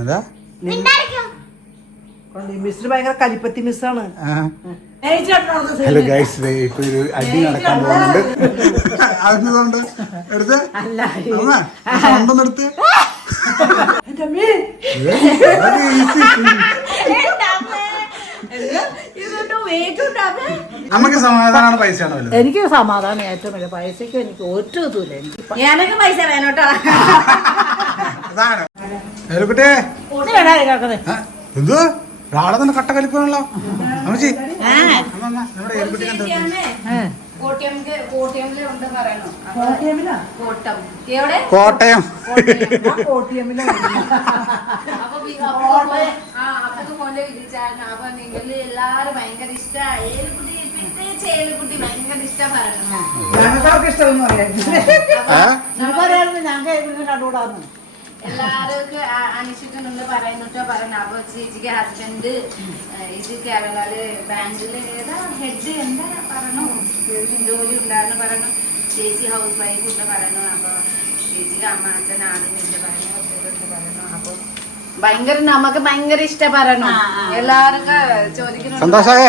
അതാ മിസ് ഭയങ്കര കലിപ്പത്തി മിസ്സാണ്. Hello guys, ഇപ്പൊ ഒരു അടി നടക്കാൻ പോകുന്നുണ്ട്. അതുകൊണ്ട് എടുത്ത് സൗണ്ടൊന്നും എടുത്ത് നമുക്ക് സമാധാനമാണ് പൈസയാണ് വലുത്. എനിക്ക് സമാധാനം ഏറ്റവും വലിയ പൈസക്ക് എനിക്ക് ഒറ്റ ഇതുമില്ല. എനിക്ക് പൈസ വേണോട്ടോ. അതാണ് എന്തോ രാളെ തന്നെ കട്ട കലിപ്പാണല്ലോ അമ്മച്ചി. നമ്മുടെ എലിക്കുട്ടി കോട്ടയം എല്ലാരും ഭയങ്കര ഇഷ്ടമായി. ഏലിക്കുട്ടി ഭയങ്കര ഇഷ്ടം പറയണം. കണ്ടുകൂടാന്ന് എല്ലാവർക്കും അന്വേഷിക്കുന്നുണ്ട് പറയുന്നുട്ടോ പറഞ്ഞു. അപ്പൊ ചേച്ചിക്ക് ഹസ്ബൻഡ് ഇത് കേരളയില് ബാങ്കില് ഏതാ ഹെഡ് എന്താ പറഞ്ഞു ജോലി ഉണ്ടായിരുന്നു പറഞ്ഞു. ചേച്ചി ഹൗസ് വൈഫ് ഉണ്ട് പറഞ്ഞു. അപ്പൊ ചേച്ചിക്ക് അച്ഛൻ ആദ്യം പറഞ്ഞു. അപ്പൊ ഭയങ്കര നമുക്ക് ഭയങ്കര ഇഷ്ടം പറയണു. എല്ലാവർക്കും ചോദിക്കുന്നു. സന്തോഷമായ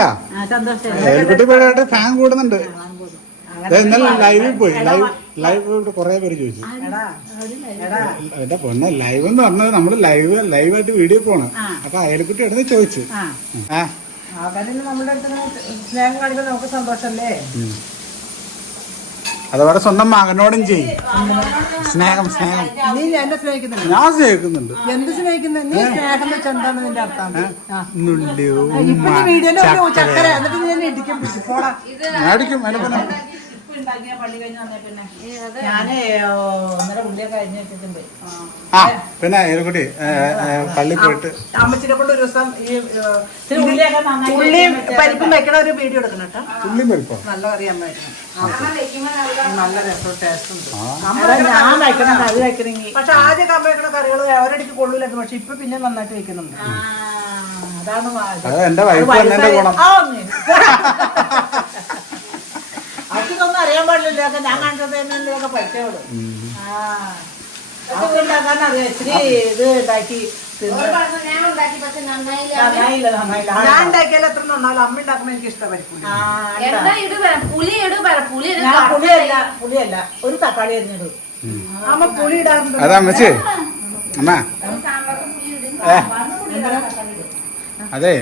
ഫാൻ കൂടുന്നുണ്ട്. ഇന്നലെ ലൈവിൽ പോയി. ലൈവ് കൊറേ പേര് ചോദിച്ചു. എന്റെ പൊന്നെ ലൈവ് എന്ന് പറഞ്ഞത് നമ്മള് ലൈവായിട്ട് വീഡിയോ പോണ്. അപ്പൊ അയൽക്കുട്ടി എടുത്ത് ചോദിച്ചു. സ്നേഹം കാണിക്കാൻ നമുക്ക് സന്തോഷല്ലേ. അതോടെ സ്വന്തം മകനോടും ചെയ്യും സ്നേഹം. നീ എന്നെ സ്നേഹിക്കുന്നുണ്ട്. ഞാൻ സ്നേഹിക്കുന്നുണ്ട്. എന്ത് സ്നേഹിക്കുന്നു? നീ സ്നേഹം വെച്ച് എന്താണ് നിന്റെ അർത്ഥം? ചക്കര എന്നിട്ട് നീ എന്നെ ഇടിക്കും. അടിക്കും. പിന്നെ അയൽക്കുട്ടി പള്ളി പോയിട്ട് അമ്മച്ചിനെ കൊണ്ട് ഒരു ദിവസം ഈ ഉള്ളിയും പരിപ്പും വെക്കണ ഒരു വീഡിയോ എടുക്കണം കേട്ടോ. ഉള്ളിയും പരിപ്പോ നല്ല കറി അമ്മ വെക്കണം. നല്ല രസം ടേസ്റ്റ് ഉണ്ട്. ഞാൻ വെക്കണം കറി വെക്കണമെങ്കിൽ. പക്ഷെ ആദ്യം അമ്മ വെക്കണ കറികൾ ഒരടിക്ക് കൊള്ളൂലായിരുന്നു. പക്ഷെ ഇപ്പൊ പിന്നെ നന്നായിട്ട് വെക്കുന്നുണ്ട്. അതാണ് എന്റെ വൈഫ് എന്നെ ഗുണം. അതൊന്നും അറിയാൻ പാടില്ല. ഞാൻ കണ്ടതൊക്കെ പഠിച്ചോളൂ. അതൊക്കെ ഉണ്ടാക്കാൻ അറിയാം. ഇച്ചിരി ഇത് ഉണ്ടാക്കി ഞാൻ ഉണ്ടാക്കിയാൽ എത്ര നന്നാവും. അമ്മ ഉണ്ടാക്കുമ്പോ എനിക്ക് ഇഷ്ടപ്പെടില്ല. പുളിയല്ല ഒരു തക്കാളി അരിഞ്ഞിടും. അമ്മ പുളി ഇടാറുണ്ട്. അതമ്മച്ചേ അമ്മ അതെ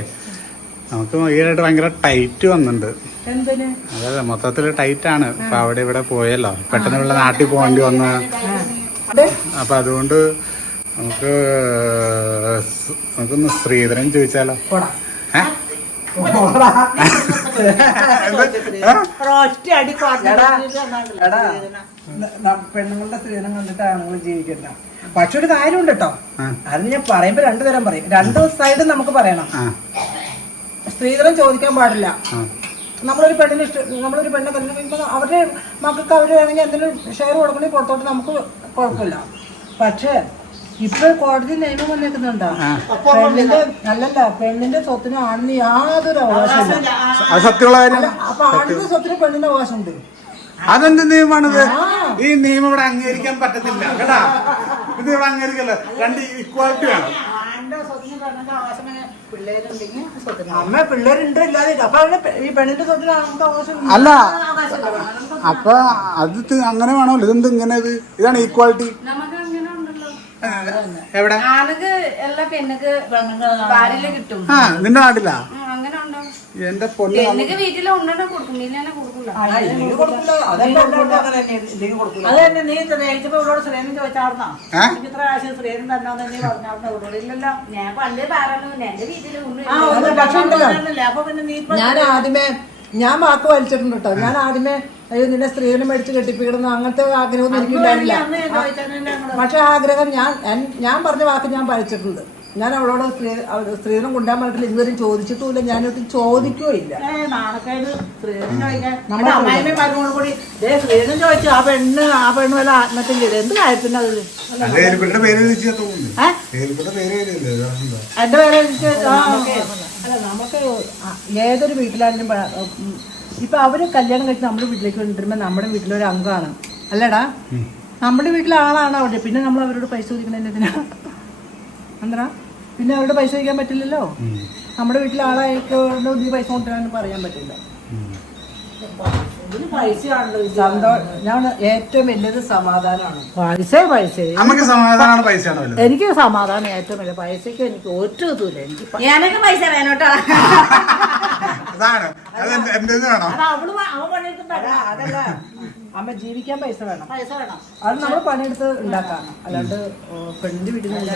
നമുക്ക് ഈയിടെ ഭയങ്കര ടൈറ്റ് വന്നിട്ടുണ്ട്. അതെ മൊത്തത്തില് ടൈറ്റാണ്. ഇപ്പൊ അവിടെ ഇവിടെ പോയല്ലോ. പെട്ടെന്ന് ഇവിടെ നാട്ടിൽ പോകേണ്ടി വന്ന്. അപ്പൊ അതുകൊണ്ട് നമുക്കൊന്ന് ശ്രീധരൻ ചോദിച്ചാലോ? പെണ്ണുങ്ങളുടെ സ്ത്രീധനം കണ്ടിട്ട് ആണുങ്ങൾ ജീവിക്കണ്ട. പക്ഷെ ഒരു കാര്യമുണ്ട് കേട്ടോ. അത് ഞാൻ പറയുമ്പോ രണ്ടുതരം പറയും. രണ്ടു സൈഡും നമുക്ക് പറയണം. സ്ത്രീധനം ചോദിക്കാൻ പാടില്ല. നമ്മളൊരു പെണ്ണിനെ കല്യാണം അവരുടെ മക്കൾക്ക് അവര് വേണമെങ്കിൽ എന്തെങ്കിലും ഷെയർ കൊടുക്കണമെങ്കിൽ പുറത്തോട്ട് നമുക്ക് കുഴപ്പമില്ല. പക്ഷെ ഇപ്പൊ കോടതി നിയമം വന്നേക്കുന്നുണ്ടോ? പെണ്ണിന്റെ സ്വത്തിന് ആണിന് യാതൊരു അവകാശമില്ല. അപ്പൊ ആണിന്റെ സ്വത്തിന് പെണ്ണിന്റെ അവകാശമുണ്ട്. അതെന്ത് നിയമമാണിത്? ഈ നിയമം ഇവിടെ അംഗീകരിക്കാൻ പറ്റത്തില്ല കേട്ടാ. ഇത് ഇവിടെ അംഗീകരിക്കല്ല. രണ്ട് ഈക്വാലിറ്റി വേണം. അമ്മ പിള്ളേരുണ്ട് ഇല്ലാതെ അപ്പൊ ഈ പെണ്ണിന്റെ സ്വത്തിന് അവകാശം അല്ല. അപ്പൊ അത് അങ്ങനെ വേണമല്ലോ. ഇതെന്ത് ഇങ്ങനെ? ഇതാണ് ഈക്വാലിറ്റി. എവിടെ നിന്റെ നാട്ടിലാ? എന്റെ പൊന്നു ഞാൻ വാക്ക് വലിച്ചിട്ടുണ്ട് കേട്ടോ. ഞാൻ ആദ്യമേ അയ്യോ നിന്നെ സ്ത്രീധനം മേടിച്ച് കെട്ടിപ്പിക്കണം അങ്ങനത്തെ ആഗ്രഹമൊന്നും എനിക്കുണ്ടായില്ല. പക്ഷെ ആഗ്രഹം ഞാൻ പറഞ്ഞ വാക്ക് ഞാൻ പാലിച്ചിട്ടുണ്ട്. ഞാൻ അവളോട് സ്ത്രീധനം കൊണ്ടുപോകാൻ പറഞ്ഞിട്ടില്ല. ഇതുവരെയും ചോദിച്ചിട്ടുമില്ല. ഞാനൊട്ട് ചോദിക്കുകയില്ല. സ്ത്രീധനം ചോദിച്ചു ആ പെണ്ണ് വല്ല ആത്മഹത്യ ചെയ്ത് എന്ത് കാര്യത്തിന് അതില് എന്റെ പേര് അല്ല. നമുക്ക് ഏതൊരു വീട്ടിലാണെങ്കിലും ഇപ്പൊ അവര് കല്യാണം കഴിച്ച് നമ്മുടെ വീട്ടിലേക്ക് കൊണ്ടുവരുമ്പോ നമ്മുടെ വീട്ടിലൊരു അംഗമാണ് അല്ലടാ. നമ്മുടെ വീട്ടിലെ ആളാണ് അവിടെ. പിന്നെ നമ്മൾ അവരോട് പൈസ ചോദിക്കണതിനാ? എന്താ പിന്നെ അവരുടെ പൈസ വയ്ക്കാൻ പറ്റില്ലല്ലോ. നമ്മുടെ വീട്ടിൽ ആളായിക്കൊണ്ട് നീ പൈസ കൊണ്ടുവരാൻ പറയാൻ പറ്റില്ല. ഞാൻ ഏറ്റവും വലിയത് സമാധാനമാണ്. പൈസ നമുക്ക് സമാധാനമാണ് പൈസയാണല്ലോ. എനിക്ക് സമാധാനം ഏറ്റവും വലിയ. പൈസക്ക് എനിക്ക് ഒറ്റ ഇതുമില്ല. ഞാനൊക്കെ പൈസ വേണോട്ടോ. അതാണ് എന്തെന്ന് വേണം. അതല്ല അമ്മ ജീവിക്കാൻ പൈസ വേണം. അത് നമ്മൾ പണിയെടുത്ത് ഉണ്ടാക്കാം. അല്ലാണ്ട് പെണ്ണിന്റെ വീട്ടിൽ നിന്ന്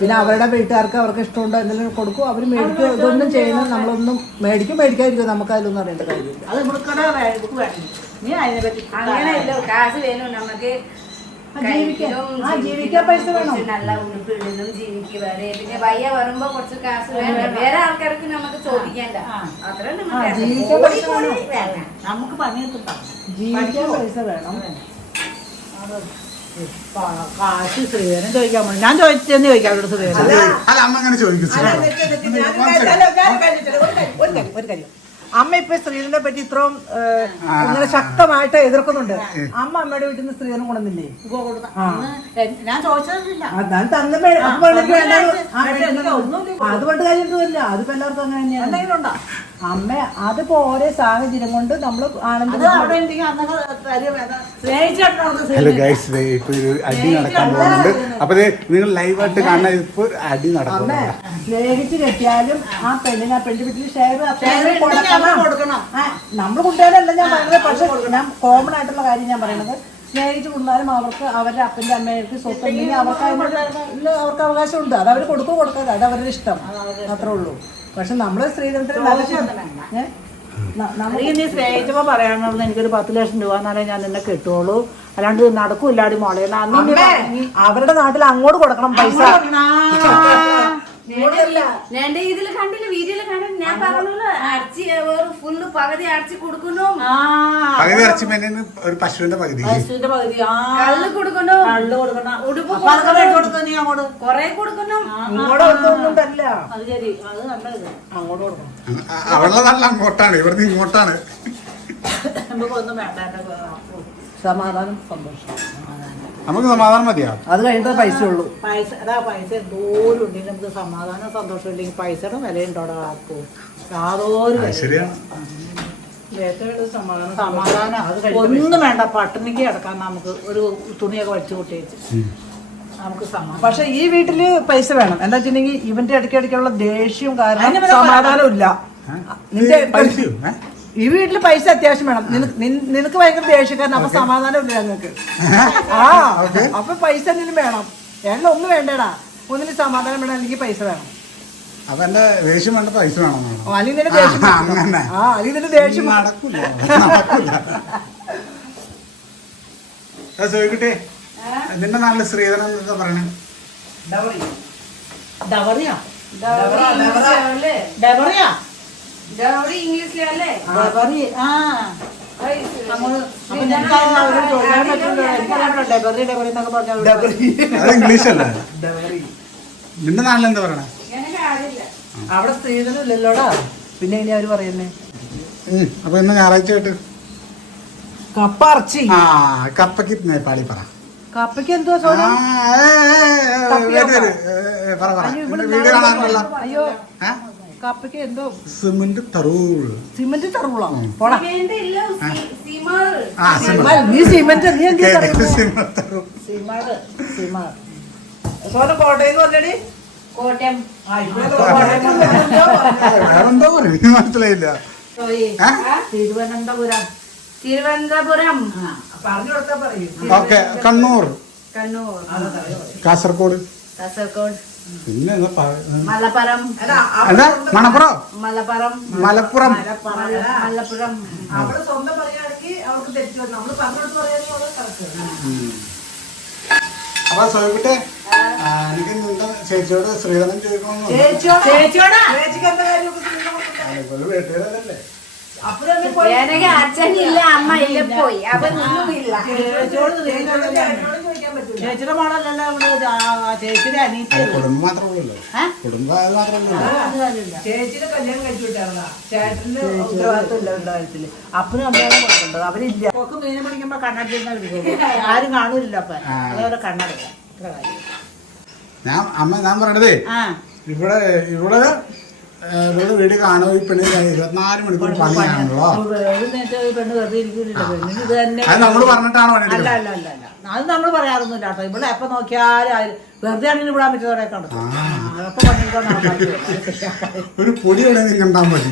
പിന്നെ അവരുടെ വീട്ടുകാർക്ക് അവർക്ക് ഇഷ്ടമുണ്ടോ എന്തെങ്കിലും കൊടുക്കും. അവർ മേടിക്കും. ഇതൊന്നും ചെയ്യുന്നത് നമ്മളൊന്നും മേടിക്കാതിരിക്കും. നമുക്ക് അതിലൊന്നും അറിയേണ്ട കാര്യമില്ല. അങ്ങനെയല്ലോ കാശ് വേണം നമുക്ക്. ജീവിക്കാൻ പൈസ വേണം. നല്ല ഉടുപ്പിടുന്നും ജീവിക്ക് വേറെ. പിന്നെ വയ്യ വരുമ്പോ കുറച്ച് കാശ് വേണം. വേറെ ആൾക്കാർക്ക് നമുക്ക് ചോദിക്കണ്ട. അത്ര നമുക്ക് പണിയെടുക്കാം. ജീവിക്കാൻ പൈസ വേണം. കാശ് ശ്രീധരൻ ചോദിക്കാൻ ഞാൻ ചോദിച്ചെന്ന് ചോദിക്കാം അവരോട്. ശ്രീധരൻ അല്ല അമ്മ അങ്ങനെ ചോദിക്കും. ഒരു കാര്യം, അമ്മ ഇപ്പൊ സ്ത്രീധനെ പറ്റി ഇത്രയും ഇങ്ങനെ ശക്തമായിട്ട് എതിർക്കുന്നുണ്ട്. അമ്മയുടെ വീട്ടിൽ നിന്ന് സ്ത്രീധനം കൊണ്ടുവന്നില്ലേ? ഞാൻ ചോദിച്ചില്ല. അതാണ് തന്നെ അതുകൊണ്ട് കാര്യമൊന്നുമില്ല. അതിപ്പോ എല്ലാവർക്കും അങ്ങനെ തന്നെയാണ്. അമ്മ അതിപ്പോ ഓരോ സാഹചര്യം കൊണ്ട് നമ്മള് ഹലോ ഗൈസ്, ഇപ്പൊ ഒരു അടി നടക്കാൻ പോകുന്നുണ്ട്. അപ്പൊ നിങ്ങൾ ലൈവായിട്ട് കാണാൻ ഇപ്പൊ അടി നടക്കും. സ്നേഹിച്ച് കെട്ടിയാലും ആ പെണ്ണിന് ആ പെണ്ണിന്റെ വീട്ടിൽ ഷെയർ കൊടുക്കണം. നമ്മൾ കുട്ടികളല്ല ഞാൻ പറയുന്നത്. പക്ഷെ ഞാൻ കോമൺ ആയിട്ടുള്ള കാര്യം ഞാൻ പറയുന്നത്, സ്നേഹിച്ച് കൊണ്ടാലും അവർക്ക് അവരുടെ അപ്പന്റെ അമ്മയ്ക്ക് സ്വത്ത് ഉണ്ടെങ്കിൽ അവർക്ക് അവർക്ക് അവകാശമുണ്ട്. അത് അവർ കൊടുക്കാതെ അത് അവരുടെ ഇഷ്ടം, അത്രേ ഉള്ളൂ. പക്ഷെ നമ്മള് സ്ത്രീധനത്തിന് നീ സ്നേഹിച്ചപ്പോ പറയാനുള്ളത് എനിക്കൊരു 10 ലക്ഷം രൂപ എന്നാലേ ഞാൻ നിന്നെ കിട്ടുള്ളൂ, അല്ലാണ്ട് നടക്കൂല്ലാടി മോളെ. അവരുടെ നാട്ടിൽ അങ്ങോട്ട് കൊടുക്കണം പൈസ. ഇതില് കണ്ടില്ല, വീഡിയോയില് കണ്ടില്ല. ഞാൻ പറഞ്ഞല്ലോ അരച്ചി ഫുള്ള് പകുതി അരച്ചി കൊടുക്കുന്നു. പകുതി ഇറച്ചി മെന്നു ഒരു പശുവിന്റെ പകുതി കള്ള് കൊടുക്കുന്നു, ഉടുപ്പ് നീ അങ്ങോട്ട് കൊറേ കൊടുക്കുന്നു. ഒന്നും തരില്ല. അത് ശരി, അത് നല്ലത്. അങ്ങോട്ട് കൊടുക്കണം. അവളുടെ നല്ല അങ്ങോട്ടാണ്, ഇവിടുന്ന് ഇങ്ങോട്ടാണ്. നമുക്കൊന്നും വേണ്ട. സമാധാനം, സന്തോഷം. നമുക്ക് സമാധാനം മതിയാ. അത് കഴിഞ്ഞിട്ട് പൈസ ഉള്ളൂ. പൈസ എന്തോരം ഉണ്ടെങ്കിൽ നമുക്ക് സമാധാനം സന്തോഷം ഇല്ലെങ്കിൽ പൈസയുടെ വിലയുണ്ടോടാ? അപ്പോ യാതൊരു ശരിയാണ്. സമാധാനം ഒന്നും വേണ്ട. പട്ടിണിക്ക് കിടക്കാൻ നമുക്ക് ഒരു തുണിയൊക്കെ വലിച്ചു കൂട്ടിയേച്ച് നമുക്ക് സമാധാനം. പക്ഷെ ഈ വീട്ടില് പൈസ വേണം. എന്താ വെച്ചിട്ടുണ്ടെങ്കിൽ ഇവന്റെ ഇടയ്ക്കിടയ്ക്കുള്ള ദേഷ്യവും കാരണം സമാധാനം ഇല്ല. നിന്റെ ഈ വീട്ടില് പൈസ അത്യാവശ്യം വേണം. നിനക്ക് ഭയങ്കര ദേഷ്യക്കാരൻ, അപ്പൊ സമാധാനം ഇല്ല ഞങ്ങൾക്ക്. അപ്പൊ പൈസ എന്തെങ്കിലും വേണം. എല്ലാം ഒന്നും വേണ്ടടാ. ഒന്നിന് സമാധാനം വേണം, അല്ലെങ്കിൽ പൈസ വേണം. അപ്പൊ എന്റെ ദേഷ്യം വേണ്ട പൈസ വേണം. അല്ലെങ്കിൽ നിന്റെ ദേഷ്യം അല്ലെങ്കിൽ നിന്റെ ദേഷ്യം നടക്കൂല. ചോദിക്കട്ടെ, നിന്റെ നാട്ടില് സ്ത്രീധനം എന്താ പറയണേ? ഡവറിയാ ഇംഗ്ലീഷിലല്ലേ? അത് ഇംഗ്ലീഷല്ലേ? നിന്റെ നാട്ടിൽ എന്താ പറയണേ? അവിടെ സ്ത്രീധനം ഇല്ലല്ലോടാ. പിന്നെ ഇനി അവര് പറയുന്നേ. അപ്പൊ ഇന്ന് ഞായറാഴ്ച ആയിട്ട് കപ്പറച്ചി. ആ കപ്പക്ക് നേപ്പാളി പറ. കപ്പയ്ക്ക് എന്തുവാ സോന? വീഡിയോ കാണാനുള്ള അയ്യോ, കപ്പയ്ക്ക് എന്തോ സിമന്റ് തറൂള്. സിമന്റ് തറൂളോ? നീ സിമന്റ് നീ എന്ത് സോന? കോട്ടയം പറഞ്ഞടി. കോട്ടയം വേറെന്തോ മനസ്സിലായില്ല. തിരുവനന്തപുരം. തിരുവനന്തപുരം പറഞ്ഞു കൊടുത്താ പറയും. ഓക്കെ. കണ്ണൂർ, കണ്ണൂർ, കാസർഗോഡ്, കാസർഗോഡ്, പിന്നെ മലപ്പുറം, മണപ്പുറം, മലപ്പുറം, മലപ്പുറം, മലപ്പുറം. അവള് സ്വന്തം പറയുകയാണെങ്കിൽ അവൾക്ക് തെറ്റു. നമ്മള് പറഞ്ഞെടുത്ത് പറയുകയാണെങ്കിൽ. അപ്പൊ ചോദിക്കട്ടെ, എനിക്ക് നിന്റെ ചേച്ചിയോട് സ്ത്രീധനം ചോദിക്കണമെന്ന്. ചേച്ചിക്ക് എന്താ കാര്യം? വീട്ടുകാരല്ലേ? എനിക്ക് അച്ഛനില്ല, അമ്മ ഇല്ല, പോയി. അപ്പൊ ഒന്നുമില്ല. ചേച്ചിയുടെ മോളല്ലല്ലോ ചേച്ചിയുടെ അനീതി. കുടുംബം മാത്രമേ ഉള്ളൂ. കുടുംബം അത് മാത്രമേ ഉള്ളൂ. ചേച്ചിയുടെ കല്യാണം കഴിച്ചു വിട്ടായിരുന്നാ? ചേട്ടന്റെ ഉത്തരവാദിത്വം ഇല്ല ഉണ്ടായിട്ടില്ല. അപ്പനും അമ്മയാണ് കൊടുക്കേണ്ടത്. അവരില്ല. ഒക്കെ മീനെ പിടിക്കുമ്പോ കണ്ണടിച്ചിരുന്ന വിളിക്കുള്ളൂ. ആരും കാണൂല്ല. അപ്പൊ അതേപോലെ കണ്ണടക്കാം. ഇത്ര കാര്യം. ഞാൻ പറയണതേ ആ ഇവിടെ വീട് കാണുമോ ഈ പെണ്ണിന് 24 മണിക്കൂർ പണിയാണല്ലോ. ഒരു നേരത്തെ ഒരു പെണ്ണ് വെറുതെ ഇരിക്കുന്നില്ല. പെണ്ണിന് ഇത് തന്നെ. അത് നമ്മള് പറഞ്ഞിട്ടാണ് അല്ല അല്ല അല്ല അല്ല അത് നമ്മൾ പറയാറൊന്നുമില്ല കേട്ടോ. ഇവിടെ എപ്പോ നോക്കിയാലും വെറുതെ ആണെങ്കിൽ വിടാൻ പറ്റുന്നവരെ കണ്ടു. അപ്പൊ പണിയെടുക്കാൻ ഒരു പൊടി വേണമെങ്കിൽ കണ്ടാൽ മതി.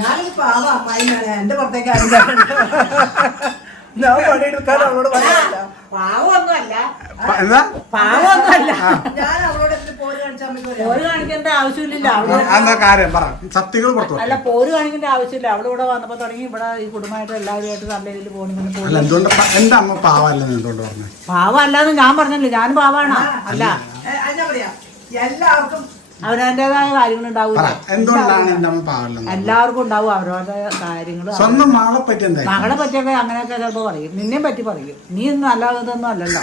ഞാനൊരു പാവ അമ്മായി എന്റെ പുറത്തേക്ക് ആരും ഞാൻ പണിയെടുക്കാൻ അവളോട് പറയാറില്ല. പാവമൊന്നുമല്ല, എന്താ പാവമൊന്നുമല്ല. ഞാൻ അവളോട് പോര് കാണിച്ചാൽ പോര് കാണിക്കേണ്ട ആവശ്യമില്ല. എന്താ കാര്യം പറ, സത്യങ്ങൾ പുറത്തു. അല്ല, പോര് കാണിക്കേണ്ട ആവശ്യമില്ല. അവിടെ ഇവിടെ വന്നപ്പോ തുടങ്ങി ഇവിടെ ഈ കുടുംബമായിട്ട് എല്ലാവരുമായിട്ട് നല്ല രീതിയിൽ പോകുന്നു. അല്ല, എന്തുകൊണ്ട് എന്റെ അമ്മ പാവല്ലെന്ന് എന്തുകൊണ്ട് പറഞ്ഞു? പാവമല്ലാന്ന് ഞാൻ പറഞ്ഞില്ലേ, ഞാൻ പാവാണ്. അല്ല, ഞാൻ പറയാ എല്ലാവർക്കും അവനവന്റേതായ കാര്യങ്ങളുണ്ടാവില്ല. എന്തുകൊണ്ടാണ് എന്റെ അമ്മ പാവല്ലെന്ന്? എല്ലാവർക്കും ഉണ്ടാവും അവരവരുടെ കാര്യങ്ങൾ. സ്വന്തം മകളെ പറ്റി എന്താ? മകളെ പറ്റിയൊക്കെ അങ്ങനെയൊക്കെ ചിലപ്പോ പറയും. നിന്നെ പറ്റി പറയും. നീ നല്ല ഇതൊന്നും അല്ലല്ലോ.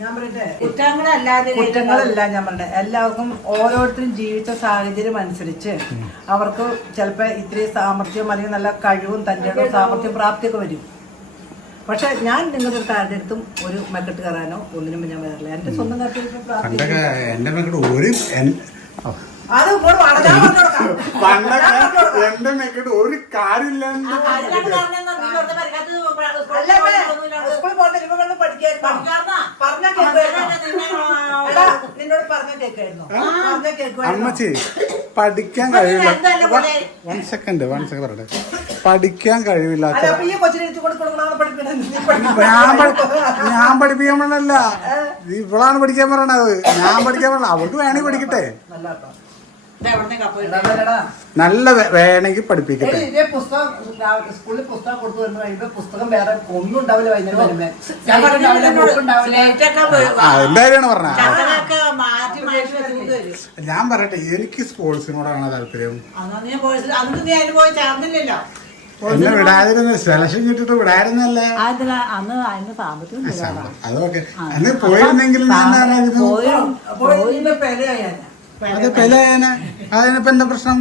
ഞാൻ പറയട്ടെ, കുറ്റങ്ങളല്ലാതെ കുറ്റങ്ങളല്ല ഞാൻ പറയട്ടെ. എല്ലാവർക്കും ഓരോരുത്തരും ജീവിച്ച സാഹചര്യം അനുസരിച്ച് അവർക്ക് ചിലപ്പോ ഇത്രയും സാമർഥ്യം അല്ലെങ്കിൽ നല്ല കഴിവും തന്റെ സാമർഥ്യം പ്രാപ്തിയൊക്കെ വരും. പക്ഷെ ഞാൻ നിങ്ങളുടെ അടുത്തും ഒരു മെക്കെട്ട് കയറാനോ ഒന്നിനും ഞാൻ വരില്ല. എന്റെ സ്വന്തം എന്റെ മക്കളുടെ ഒരു അത് എന്റെ മക്കളുടെ ഒരു കാര്യമില്ല. അമ്മച്ചി പഠിക്കാൻ കഴിവില്ല. വൺ സെക്കൻഡ് പറയട്ടെ. പഠിക്കാൻ കഴിവില്ല. ഞാൻ പഠിപ്പിക്കാൻ പറഞ്ഞല്ല, ഇവളാണ് പഠിക്കാൻ പറയണത്. ഞാൻ പഠിക്കാൻ പറഞ്ഞ അവർക്ക് വേണമെങ്കിൽ പഠിക്കട്ടെ, നല്ല വേണമെങ്കിൽ പഠിപ്പിക്കട്ടെ. ഇതേ പുസ്തകം സ്കൂളിൽ പുസ്തകം കൊടുത്തു വരുമ്പോ പുസ്തകം വേറെ ഒന്നും ഉണ്ടാവില്ല. വൈകുന്നേരം എന്തായാലും പറഞ്ഞ ഞാൻ പറയട്ടെ, എനിക്ക് സ്പോർട്സിനോടാണ് താല്പര്യം. എന്നെ വിടാതിരുന്ന സെലക്ഷൻ കിട്ടിട്ട് വിടായിരുന്നല്ലേ. അതൊക്കെ അന്ന് പോയിരുന്നെങ്കിൽ അത് പെലയാന. അതിനിപ്പോ എന്താ പ്രശ്നം?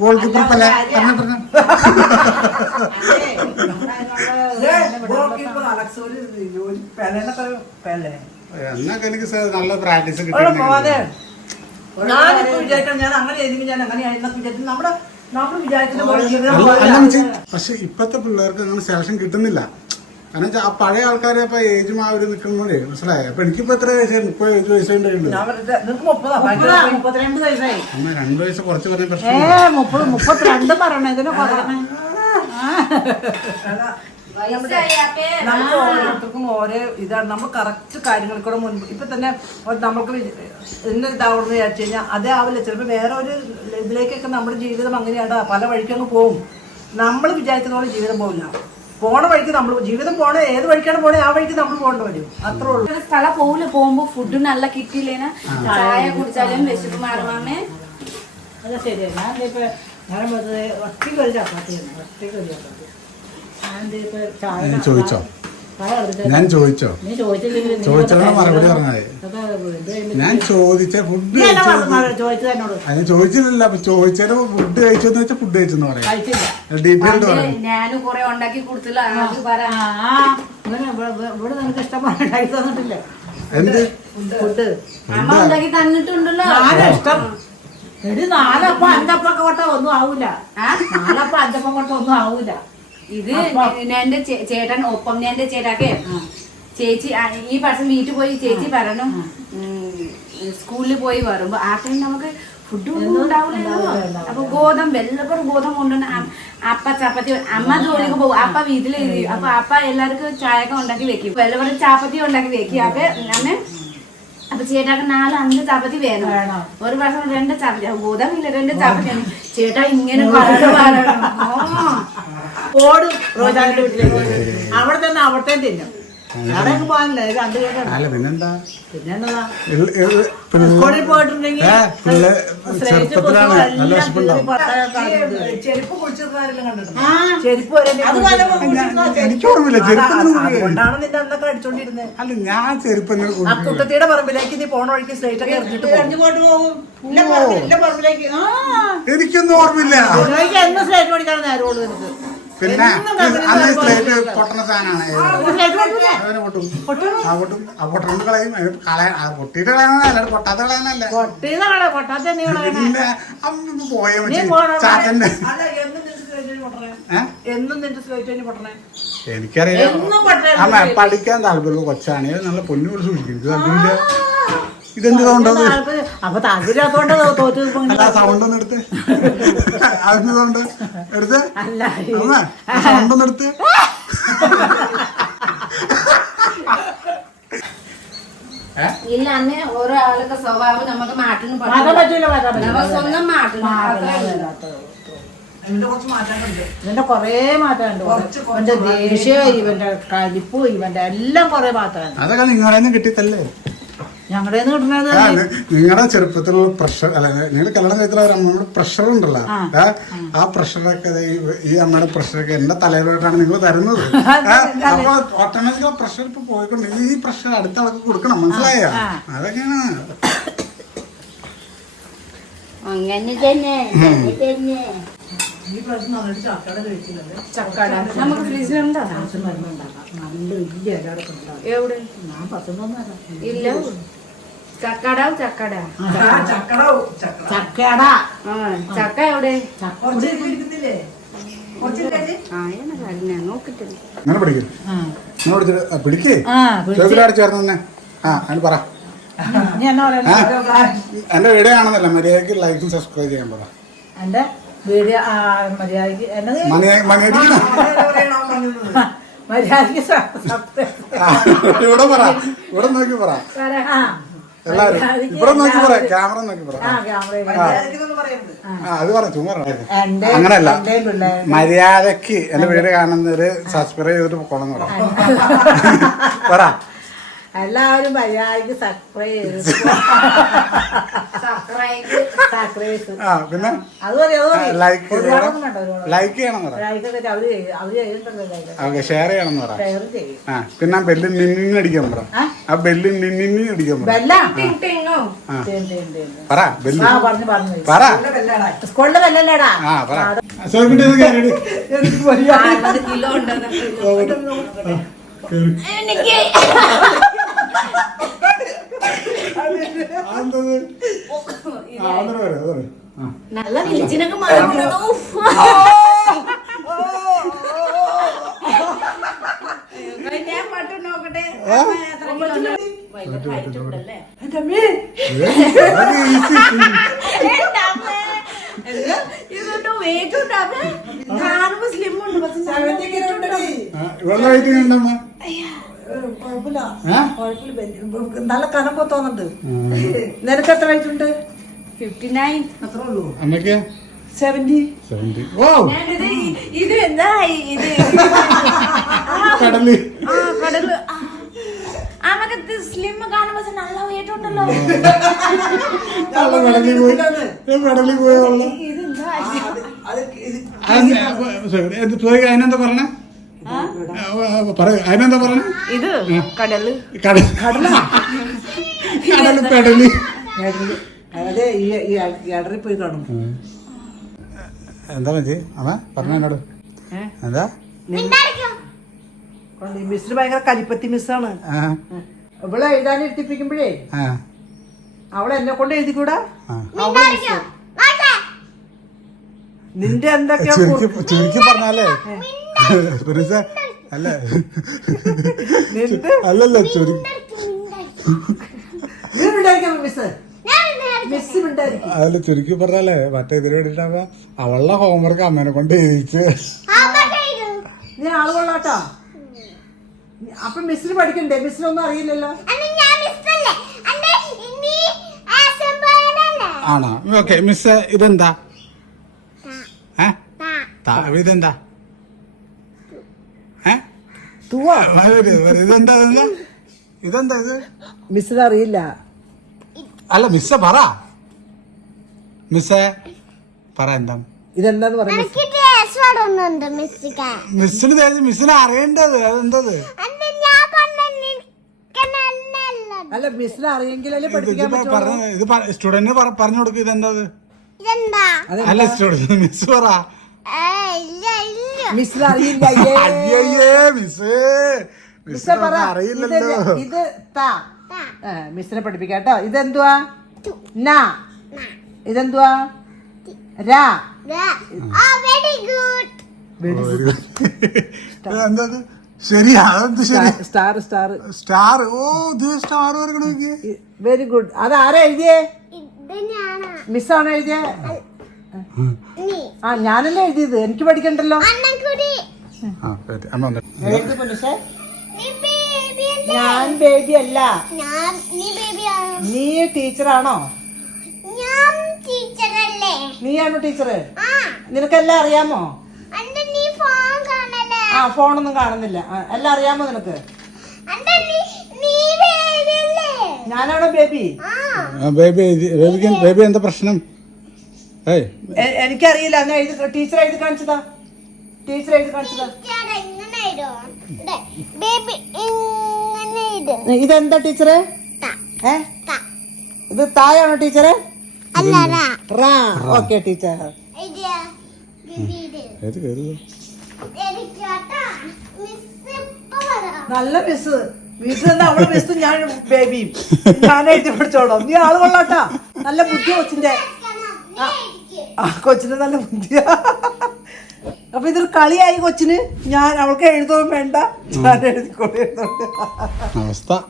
ഗോൾ കീപ്പർ പെല പറഞ്ഞ പ്രശ്നം. എന്നൊക്കെ എനിക്ക് നല്ല പ്രാക്ടീസ് കിട്ടി. ഞാൻ അങ്ങനെ പക്ഷെ ഇപ്പത്തെ പിള്ളേർക്ക് അങ്ങനെ സെലക്ഷൻ കിട്ടുന്നില്ല. കാരണം ആ പഴയ ആൾക്കാരെ ഇപ്പൊ ഏജും ആ ഒരു നിൽക്കുമ്പോഴേ മനസ്സിലായി. അപ്പൊ എനിക്കിപ്പോ എത്ര വയസ്സായി? 30 വയസ്സുണ്ട്. 32 വയസ്സായി. 2 വയസ്സ് കുറച്ച് പറഞ്ഞ പ്രശ്നം. 32 പറയണേ. ഇതിനെ നമുക്ക് ഓരോരുത്തർക്കും ഓരോ ഇതാണ്. നമ്മൾ കറക്റ്റ് കാര്യങ്ങൾ കൂടെ മുൻപ് ഇപ്പൊ തന്നെ നമുക്ക് ഇന്ന ഇതാവണമെന്ന് വിചാരിച്ചു കഴിഞ്ഞാൽ അതേ ആവില്ല. ചിലപ്പോൾ വേറെ ഒരു ഇതിലേക്കൊക്കെ നമ്മുടെ ജീവിതം അങ്ങനെയാടാ, പല വഴിക്കങ്ങ് പോവും. നമ്മൾ വിചാരിക്കുന്ന പോലെ ജീവിതം പോവില്ല. പോണ വഴിക്ക് നമ്മൾ ജീവിതം പോണ ഏത് വഴിക്കാണ് പോണേ ആ വഴിക്ക് നമ്മൾ പോകേണ്ടി വരും. അത്രേ ഉള്ളൂ. സ്ഥലം പോവില്ല. പോകുമ്പോ ഫുഡ് നല്ല കിട്ടിയില്ലേനാ ചായ കുടിച്ചാലും വിശപ്പ് മാറുവാമേ. അത് ശരിയാണ്. ഞാനിപ്പോ നേരം ഒറ്റയ്ക്ക് ഒരു ചപ്പാത്തിയാണ്. ഒറ്റയ്ക്ക് ഒരു ചപ്പാത്തി. ചോദിച്ചോ? ഞാൻ ചോദിച്ചോ? ചോദിച്ചോളാം മറുപടി പറഞ്ഞാൽ ഞാൻ ചോദിച്ച ഫുഡ് അതിന് ചോദിച്ചില്ലല്ലോ. അപ്പൊ ചോദിച്ചാൽ ഫുഡ് കഴിച്ചോന്ന് വെച്ചാൽ ഫുഡ് കഴിച്ചെന്ന് പറയാം. ഡീറ്റെയിൽഡ് പറയാം. ഞാനും കുറെ ഉണ്ടാക്കി കൊടുത്തില്ല. ഇവിടെ നിനക്ക് ഇഷ്ടമാണ് ഉണ്ടാക്കി തന്നിട്ടില്ല. എന്ത് ഫുഡ് അമ്മ ഉണ്ടാക്കി തന്നിട്ടുണ്ടല്ലോ. ഇഷ്ടം എടി 4 5 കൊട്ട ഒന്നും ആവൂല. 4 5 കൊട്ട ഒന്നും ആവൂല. ഇത് എന്റെ ചേട്ടൻ ഒപ്പം എന്റെ ചേട്ടാക്കെ ചേച്ചി ഈ വർഷം വീട്ടിൽ പോയി ചേച്ചി പറഞ്ഞു സ്കൂളിൽ പോയി വരുമ്പോ ആ ടൈം നമുക്ക് ഫുഡ് ഒന്നും ഉണ്ടാവില്ലല്ലോ. അപ്പൊ വെള്ളപ്പുറം ഗോതമ്പ് കൊണ്ടുവന്ന് അപ്പ ചപ്പാത്തി അമ്മ ജോലിക്ക് പോകും. അപ്പ വീട്ടില് അപ്പൊ അപ്പ എല്ലാവർക്കും ചായയൊക്കെ ഉണ്ടാക്കി വെക്കും. വെള്ളപ്പുറം ചപ്പാത്തി ഉണ്ടാക്കി വെക്കും. അപ്പൊ ചേട്ടാക്ക് 4-5 ചപ്പാത്തി വേണം. ഒരു പ്രാവശ്യം 2 ചപ്പാത്തി ഗോതമ്പില്ല 2 ചപ്പാത്തി. ചേട്ടാ ഇങ്ങനെ ഓടും റോജാന്റെ വീട്ടിലേക്ക്. അവിടെ തന്നെ അവിടത്തെ തിന്നും. അവിടേക്ക് പോകാനില്ല. 2 കേട്ടോ. പിന്നെന്താ പിന്നെന്താ സ്കൂളിൽ പോയിട്ടുണ്ടെങ്കിൽ ചെരുപ്പ് കുടിച്ചിരുന്നാരെല്ലാം കണ്ടിട്ടുണ്ട്. ചെരുപ്പ് അതുകൊണ്ടാണ് നിന്റെ അന്നൊക്കെ അടിച്ചോണ്ടിരുന്നത്. അല്ല ഞാൻ ചെരുപ്പ് ആ കുട്ടത്തിയുടെ പറമ്പിലേക്ക് നീ പോണ വഴിക്ക് സ്ലേറ്റ് ഒക്കെ എറിഞ്ഞിട്ട് പോയിട്ട് പോകും. പറമ്പിലേക്ക് എനിക്കൊന്നും ഓർമ്മയില്ല. എന്ന് സ്ലേറ്റ് പഠിക്കാൻ നേരമുള്ളൂ എനിക്ക്. പിന്നെ അന്ന് സ്ലേറ്റ് പൊട്ടണ സാധനമാണ് അതിനെ പൊട്ടും ആ പൊട്ടും ആ പൊട്ടണ കളയും പൊട്ടിയിട്ട് കളയുന്നതല്ല അല്ലാണ്ട് പൊട്ടാത്ത കളയുന്നല്ല പിന്നെ അമ്മ പോയ ചാത്തന്റെ എനിക്കറിയാം അമ്മ പഠിക്കാൻ താല്പര്യമുള്ള കൊച്ചാണ് നല്ല പൊന്നു പോലെ സൂക്ഷിക്കും താല്പര്യമില്ല ഇതെന്ത് സൗണ്ടത് അപ്പൊ താല്പര്യത്തോണ്ട് തോറ്റു സൗണ്ട് ഒന്ന് എടുത്ത് അതിന് സൗണ്ട് എടുത്ത് അമ്മ സൗണ്ട് ഒന്ന് എടുത്ത് ഇല്ല അമ്മ ഓരോ ആളുടെ സ്വഭാവം നമുക്ക് മാറ്റുന്നു സ്വന്തം മാറ്റുന്നു ഇവന്റെ കൊറേ മാറ്റമുണ്ട് ഇവന്റെ ദേഷ്യം ഇവന്റെ കലിപ്പും ഇവന്റെ എല്ലാം കൊറേ മാറ്റമുണ്ട് അതൊക്കെ നിങ്ങളെ കിട്ടിത്തല്ലേ ഞങ്ങളുടെ കിട്ടുന്നത് നിങ്ങളുടെ ചെറുപ്പത്തിലുള്ള പ്രഷർ അല്ല നിങ്ങൾ കല്യാണം കഴിച്ചുള്ള അമ്മയുടെ പ്രഷർ ഉണ്ടല്ലോ ആ പ്രഷറൊക്കെ ഈ അമ്മയുടെ പ്രഷറൊക്കെ എന്റെ തലയിലോട്ടാണ് നിങ്ങൾ തരുന്നത് അപ്പൊ ഓട്ടോമാറ്റിക്കൽ പ്രഷർ ഇപ്പൊ പോയിക്കൊണ്ട് ഈ പ്രഷർ അടുത്ത ആൾക്ക് കൊടുക്കണം മനസ്സിലായോ അതൊക്കെയാണ് അങ്ങനെ തന്നെ ഈ പ്രാവശ്യം നന്നായിട്ട് ചക്കട കഴിച്ചിട്ടുണ്ട് ചക്കട നമുക്ക് ഫ്രീസിലുണ്ടോ നല്ല വലിയ എല്ലാവരും ഉണ്ടാവും എവിടെ ഞാൻ പത്തൊന്നൊന്നും ഇല്ല ചക്കട ചക്കട ചക്കട ചക്ക എവിടെ നോക്കിട്ടില്ല അങ്ങനെ പിടിക്കും പിടിക്കേ ചേർന്ന് തന്നെ ആ അതിന് പറ എന്റെ വീഡിയോ ആണെന്നല്ല മര്യാദക്ക് ലൈക്കും സബ്സ്ക്രൈബ് ചെയ്യാൻ പറ എന്റെ വീഡിയോ മര്യാദക്ക് എന്നത് മര്യാദക്ക് ഇവിടെ പറ ഇവിടെ നോക്കി പറ എല്ലാരും ഇവിടെ നോക്കി പറ ക്യാമറ നോക്കി പറ അത് പറ ചുമ്മാ അങ്ങനല്ല മര്യാദക്ക് എന്റെ വീഡിയോ കാണുന്നവര് സബ്സ്ക്രൈബ് ചെയ്തിട്ട് പോകണം പറ എല്ലാവരും മര്യാദക്ക് സബ്സ്ക്രൈബ് പിന്നെ അത് ലൈക്ക് ചെയ്യണം ഓക്കെ ഷെയർ ചെയ്യണം പറ ആ പിന്നെ ആ ബെല്ലിൽ നിന്നടിക്കാൻ പറ ആ ബെല്ലിൽ നിന്നടിക്കാൻ പറ പറ ബെല്ല് പറ സ്കൂളിലെ ബെല്ലല്ലേടാ ആ പറ നല്ല വിളിച്ചിനൊക്കെ മാറിക്കണോ ഞാൻ പാട്ട് നോക്കട്ടെ ഇതൊന്നും വെയിറ്റ് ഉണ്ടാവേ കാണുമ്പോ സ്ലിം ഉണ്ട് നല്ല കനപ്പോ തോന്നുന്നുണ്ട് നിനക്ക് എത്ര ആയിട്ടുണ്ട് 59 അത്രേ ഉള്ളൂ അമ്മക്ക് 70 ഓ ഇത് എന്താ ഇത് കടല് കടല് അമ്മക്ക് സ്ലിം കാണുമ്പോ നല്ല വെയിറ്റ് ഉണ്ടല്ലോ കടലിൽ പോയുള്ള അതിനെന്താ പറഞ്ഞ അതിനെന്താ പറഞ്ഞ ഇത് കടല് കടല് അതെ ഈ ഇടറി പോയി കാണും എന്താ മതി അമ്മ പറഞ്ഞ എന്നോട് എന്താ മിസ്സിന് ഭയങ്കര കലിപ്പത്തി മിസ്സാണ് ഇവിടെ എഴുതാൻ എഴുതിപ്പിക്കുമ്പോഴേ അവളെ എന്നെ കൊണ്ട് എഴുതിക്കൂടാ നിന്റെ എന്തൊക്കെയാ ചുരുക്കി പറഞ്ഞാലേ അല്ല അല്ലല്ല ചുരുക്കി അതല്ല ചുരുക്കി പറഞ്ഞാലേ മറ്റേ ഇതിന് വേണ്ടിട്ടാ അവളുടെ ഹോംവർക്ക് അമ്മേനെ കൊണ്ട് എഴുതിച്ച് നീ ആള് കൊള്ളാട്ടോ അപ്പൊ മിസ്സിന് പഠിക്കണ്ടേ മിസ്സിനൊന്നും അറിയില്ലല്ലോ ആണോ ഓക്കെ മിസ് ഇതെന്താ ഇതെന്താ ഇതെന്താ ഇതെന്താ ഇത് മിസ്സിന് അറിയില്ല അല്ല മിസ്സേ പറ മിസ്സേ പറ എന്താ ഇതെന്താന്ന് പറയാ മിസ്സിന് അറിയേണ്ടത് അതെന്തത് അല്ല മിസ്സിന് അറിയെങ്കിലല്ലേ പഠിപ്പിക്കാൻ പറ്റുള്ളൂ. ഇത് സ്റ്റുഡന്റിന് പറഞ്ഞു കൊടുക്കും ഇതെന്താ അല്ല സ്റ്റുഡന്റ് മിസ് പറ മിസ്സിന് അറിയില്ല അയ്യേ. അയ്യയ്യേ മിസ് മിസ്സേ പറ അറിയില്ലല്ലോ. ഇത് താ മിസ്സിനെ പഠിപ്പിക്കാം കേട്ടോ. ഇതെന്തുവാ? നാ. ഇതെന്തുവാ? രാ. എന്താ ശരിയാ? അതെന്ത് ശരി? Star star star. ഓ ഇത് സ്റ്റാർ വരക്കണ. Very good. അത് ആരാ എഴുതിയേ? മിസ്സാണോ എഴുതിയേ? ആ ഞാനല്ലേ എഴുതിയത്, എനിക്ക് പഠിക്കണ്ടല്ലോ. എഴുതി പൊന്നിഷേ. ഞാൻ ബേബി അല്ല. നീ ടീച്ചറാണോ? നീയാണോ ടീച്ചറ്? നിനക്കെല്ലാം അറിയാമോ? ആ ഫോണൊന്നും കാണുന്നില്ല. എല്ലാം അറിയാമോ നിനക്ക്? ഞാനാണോ ബേബി? ബേബി എന്താ പ്രശ്നം? എനിക്കറിയില്ല. എന്നാ എഴുതി ടീച്ചർ എഴുതി കാണിച്ചതാ. ടീച്ചർ എഴുതി കാണിച്ചതാ. ഇതെന്താ ടീച്ചറെ? ഇത് തായാണോ ടീച്ചറെ? റാ. Okay teacher. നല്ല മിസ്. വീട്ടിൽ നിന്ന് അവളെ മിസ് ഞാൻ ബേബിയും ഞാൻ എഴുതി പിടിച്ചോളാം. നീ ആള് കൊള്ളാട്ടാ. നല്ല ബുദ്ധി കൊച്ചിന്റെ. കൊച്ചിന് നല്ല ബുദ്ധിയാ. അപ്പൊ ഇതൊരു കളിയായി കൊച്ചിന്. ഞാൻ അവൾക്ക് എഴുതുകയും വേണ്ട, ഞാൻ എഴുതിക്കോളി. അവസ്ഥ